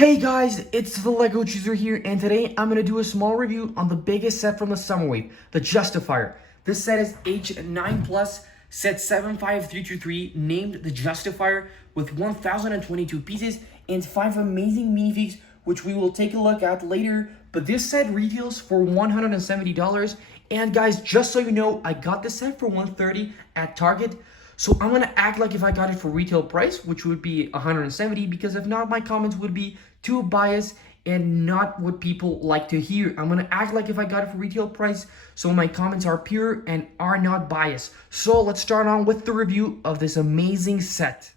Hey guys, it's the Lego Chooser here, and today I'm going to do a small review on the biggest set from the summer wave, the Justifier. This set is H9+, set 75323, named the Justifier, with 1,022 pieces and 5 amazing minifigs, which we will take a look at later. But this set retails for $170, and guys, just so you know, I got this set for $130 at Target. So I'm going to act like if I got it for retail price, which would be $170, because if not, my comments would be too biased and not what people like to hear. I'm going to act like if I got it for retail price, so my comments are pure and are not biased. So let's start on with the review of this amazing set.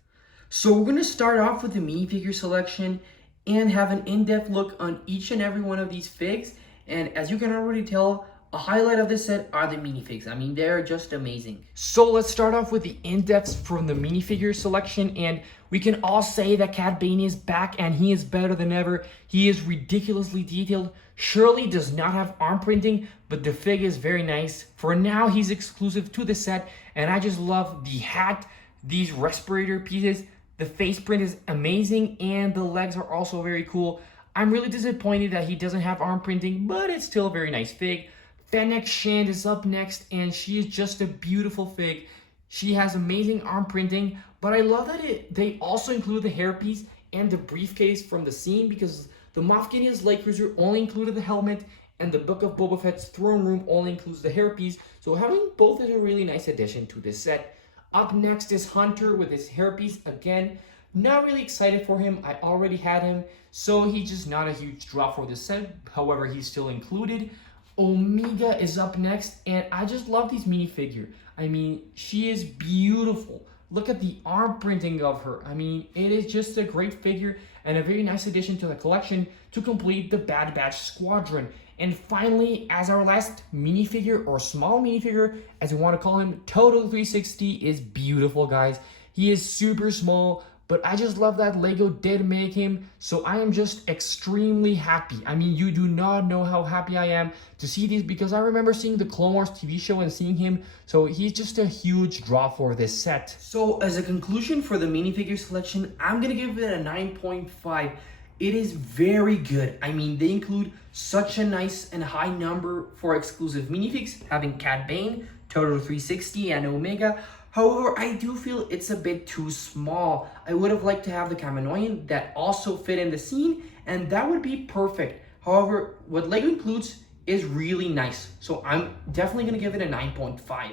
So we're going to start off with the minifigure selection and have an in-depth look on each and every one of these figs. And as you can already tell, a highlight of this set are the minifigs. I mean, they're just amazing. So let's start off with the in-depth from the minifigure selection, and we can all say that Cad Bane is back and he is better than ever. He is ridiculously detailed. Shirley does not have arm printing, but the fig is very nice. For now, he's exclusive to the set, and I just love the hat, these respirator pieces. The face print is amazing, and the legs are also very cool. I'm really disappointed that he doesn't have arm printing, but it's still a very nice fig. Fennec Shand is up next, and she is just a beautiful fig. She has amazing arm printing, but I love that they also include the hairpiece and the briefcase from the scene, because the Moff Gideon's Light Cruiser only included the helmet, and the Book of Boba Fett's Throne Room only includes the hairpiece. So having both is a really nice addition to this set. Up next is Hunter with his hairpiece. Again, not really excited for him. I already had him, so he's just not a huge draw for this set. However, he's still included. Omega is up next, and I just love this minifigure. I mean, she is beautiful. Look at the arm printing of her. I mean, it is just a great figure and a very nice addition to the collection to complete the Bad Batch squadron. And finally, as our last minifigure, or small minifigure, as we want to call him, Total 360 is beautiful, guys. He is super small, but I just love that Lego did make him, so I am just extremely happy. I mean, you do not know how happy I am to see these, because I remember seeing the Clone Wars TV show and seeing him, so he's just a huge draw for this set. So as a conclusion for the minifigure selection, I'm gonna give it a 9.5. It is very good. I mean, they include such a nice and high number for exclusive minifigs, having Cad Bane, Total 360, and Omega. However, I do feel it's a bit too small. I would have liked to have the Kaminoan that also fit in the scene, and that would be perfect. However, what Lego includes is really nice, so I'm definitely going to give it a 9.5.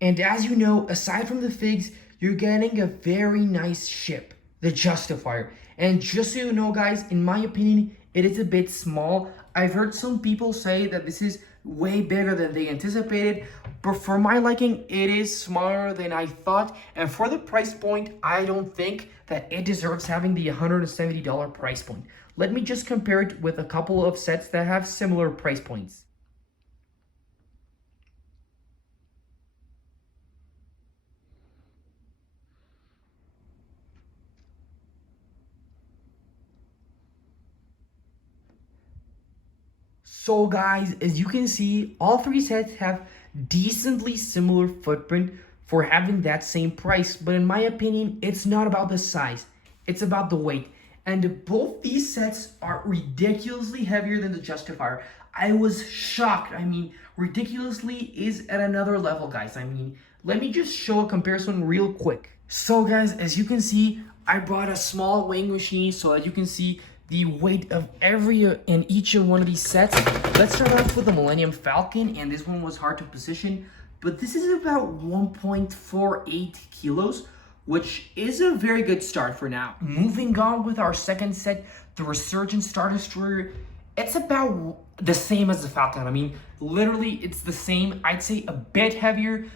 And as you know, aside from the figs, you're getting a very nice ship, the Justifier. And just so you know, guys, in my opinion, it is a bit small. I've heard some people say that this is way bigger than they anticipated, but for my liking, it is smaller than I thought, and for the price point, I don't think that it deserves having the $170 price point. Let me just compare it with a couple of sets that have similar price points. So guys, as you can see, all three sets have decently similar footprint for having that same price, but in my opinion, it's not about the size, it's about the weight. And both these sets are ridiculously heavier than the Justifier. I was shocked. I mean, ridiculously is at another level, guys. I mean, let me just show a comparison real quick. So guys, as you can see, I brought a small weighing machine so that you can see the weight of every and each one of these sets. Let's start off with the Millennium Falcon, and this one was hard to position, but this is about 1.48 kilos, which is a very good start for now. Moving on with our second set, the Resurgent Star Destroyer. It's about the same as the Falcon. I mean, literally, it's the same. I'd say a bit heavier,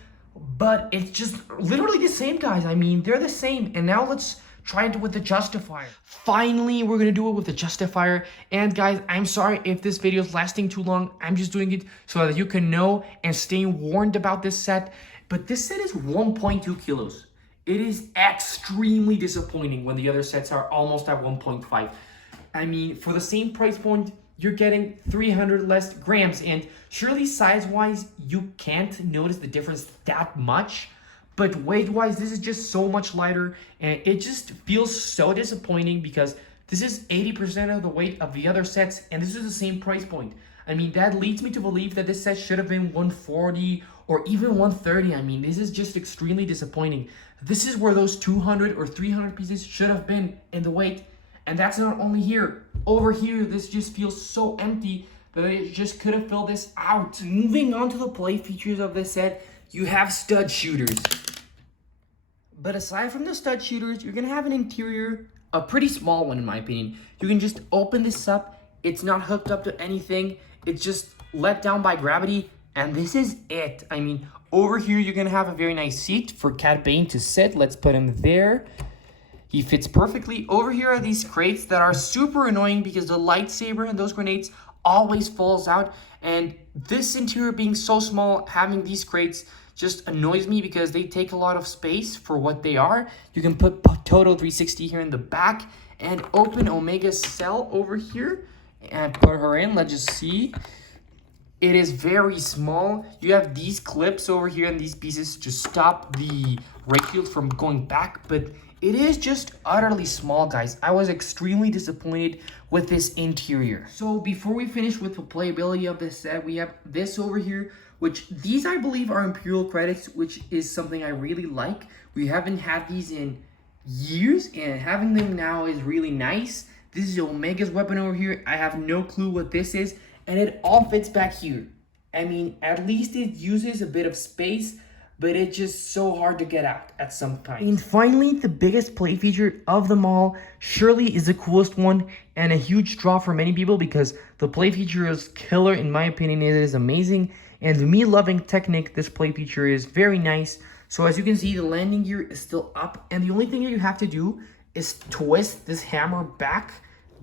but it's just literally the same, guys. I mean, they're the same. And now let's try it with the Justifier. Finally, we're gonna do it with the Justifier. And guys, I'm sorry if this video is lasting too long. I'm just doing it so that you can know and stay warned about this set. But this set is 1.2 kilos. It is extremely disappointing when the other sets are almost at 1.5. I mean, for the same price point, you're getting 300 less grams. And surely size-wise, you can't notice the difference that much. But weight-wise, this is just so much lighter, and it just feels so disappointing because This is 80% of the weight of the other sets, and this is the same price point. I mean, that leads me to believe that this set should have been 140 or even 130. I mean, this is just extremely disappointing. This is where those 200 or 300 pieces should have been in the weight. And that's not only here. Over here, this just feels so empty that it just could have filled this out. Moving on to the play features of this set, you have stud shooters. But aside from the stud shooters, you're gonna have an interior, a pretty small one in my opinion. You can just open this up. It's not hooked up to anything. It's just let down by gravity, and this is it. I mean, over here, you're gonna have a very nice seat for Cad Bane to sit. Let's put him there. He fits perfectly. Over here are these crates that are super annoying because the lightsaber and those grenades always falls out. And this interior being so small, having these crates just annoys me because they take a lot of space for what they are. You can put Total 360 here in the back and open Omega's cell over here and put her in. Let's just see. It is very small. You have these clips over here and these pieces to stop the ray shield from going back, but it is just utterly small, guys. I was extremely disappointed with this interior. So before we finish with the playability of this set, we have this over here, which these I believe are Imperial credits, which is something I really like. We haven't had these in years, and having them now is really nice. This is Omega's weapon over here. I have no clue what this is, and it all fits back here. I mean, at least it uses a bit of space, but it's just so hard to get out at some point. And finally, the biggest play feature of them all surely is the coolest one and a huge draw for many people because the play feature is killer. In my opinion, it is amazing. And me loving Technic, this play feature is very nice. So as you can see, the landing gear is still up. And the only thing that you have to do is twist this hammer back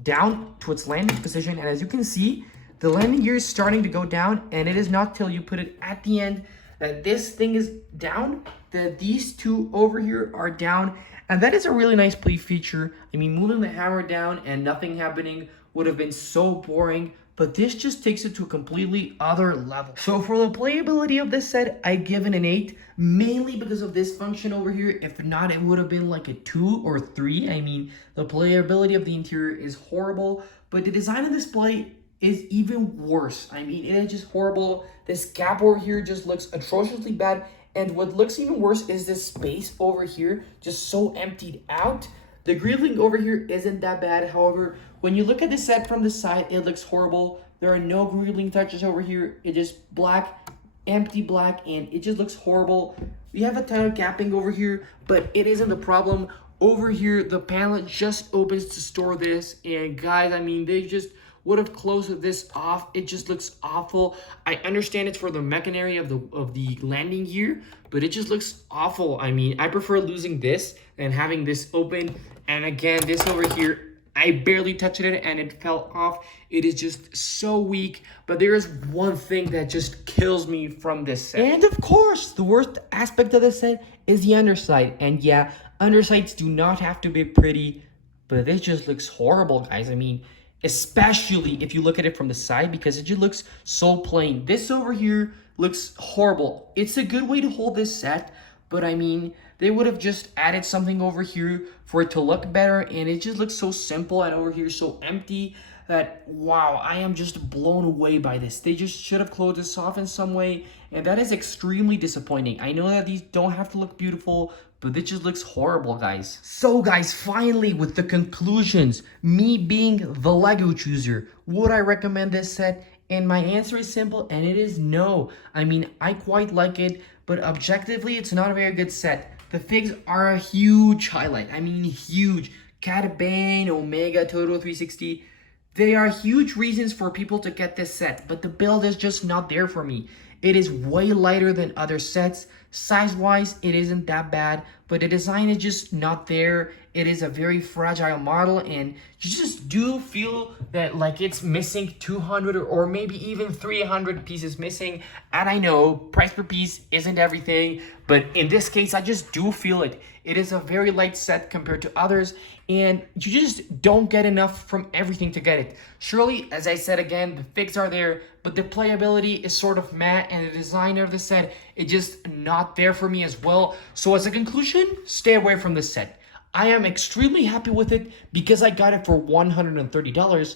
down to its landing position. And as you can see, the landing gear is starting to go down. And it is not till you put it at the end that this thing is down, that these two over here are down. And that is a really nice play feature. I mean, moving the hammer down and nothing happening would have been so boring, but this just takes it to a completely other level. So for the playability of this set, I give it an 8, mainly because of this function over here. If not, it would have been like a 2 or 3. I mean, the playability of the interior is horrible, but the design of this play is even worse. I mean, it is just horrible. This gap over here just looks atrociously bad. And what looks even worse is this space over here, just so emptied out. The grilling over here isn't that bad. However, when you look at the set from the side, it looks horrible. There are no grilling touches over here. It's just black, empty black, and it just looks horrible. We have a ton of gapping over here, but it isn't the problem. Over here, the panel just opens to store this. And guys, I mean, they just would have closed this off. It just looks awful. I understand it's for the mechanery of the landing gear, but it just looks awful. I mean, I prefer losing this than having this open. And again, this over here, I barely touched it and it fell off. It is just so weak. But there is one thing that just kills me from this set. And of course, the worst aspect of this set is the underside. And yeah, undersides do not have to be pretty, but this just looks horrible, guys. I mean, especially if you look at it from the side, because it just looks so plain. This over here looks horrible. It's a good way to hold this set, but I mean, they would have just added something over here for it to look better, and it just looks so simple, and over here so empty that, wow, I am just blown away by this. They just should have closed this off in some way, and that is extremely disappointing. I know that these don't have to look beautiful, but it just looks horrible, guys. So guys, finally with the conclusions, me being the Lego chooser, would I recommend this set? And my answer is simple, and it is no. I mean, I quite like it, but objectively, it's not a very good set. The figs are a huge highlight. I mean, huge. Cad Bane, Omega, Total 360. They are huge reasons for people to get this set, but the build is just not there for me. It is way lighter than other sets. Size-wise, it isn't that bad, but the design is just not there. It is a very fragile model, and you just do feel that like it's missing 200 or maybe even 300 pieces missing. And I know price per piece isn't everything, but in this case, I just do feel it. It is a very light set compared to others, and you just don't get enough from everything to get it. Surely, as I said again, the figs are there, but the playability is sort of meh, and the design of the set is just not there for me as well. So as a conclusion, stay away from this set. I am extremely happy with it because I got it for $130.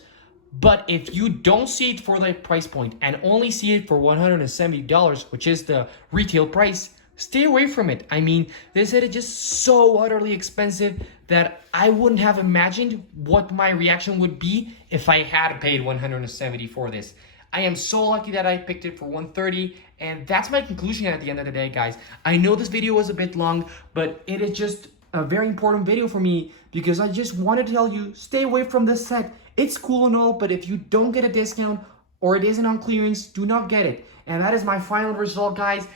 But if you don't see it for the price point and only see it for $170, which is the retail price, stay away from it. I mean, this set is just so utterly expensive that I wouldn't have imagined what my reaction would be if I had paid $170 for this. I am so lucky that I picked it for $130, and that's my conclusion at the end of the day, guys. I know this video was a bit long, but it is just a very important video for me because I just want to tell you, stay away from this set. It's cool and all, but if you don't get a discount or it isn't on clearance, do not get it. And that is my final result, guys.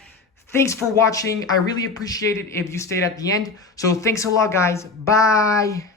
Thanks for watching. I really appreciate it if you stayed at the end. So thanks a lot, guys. Bye.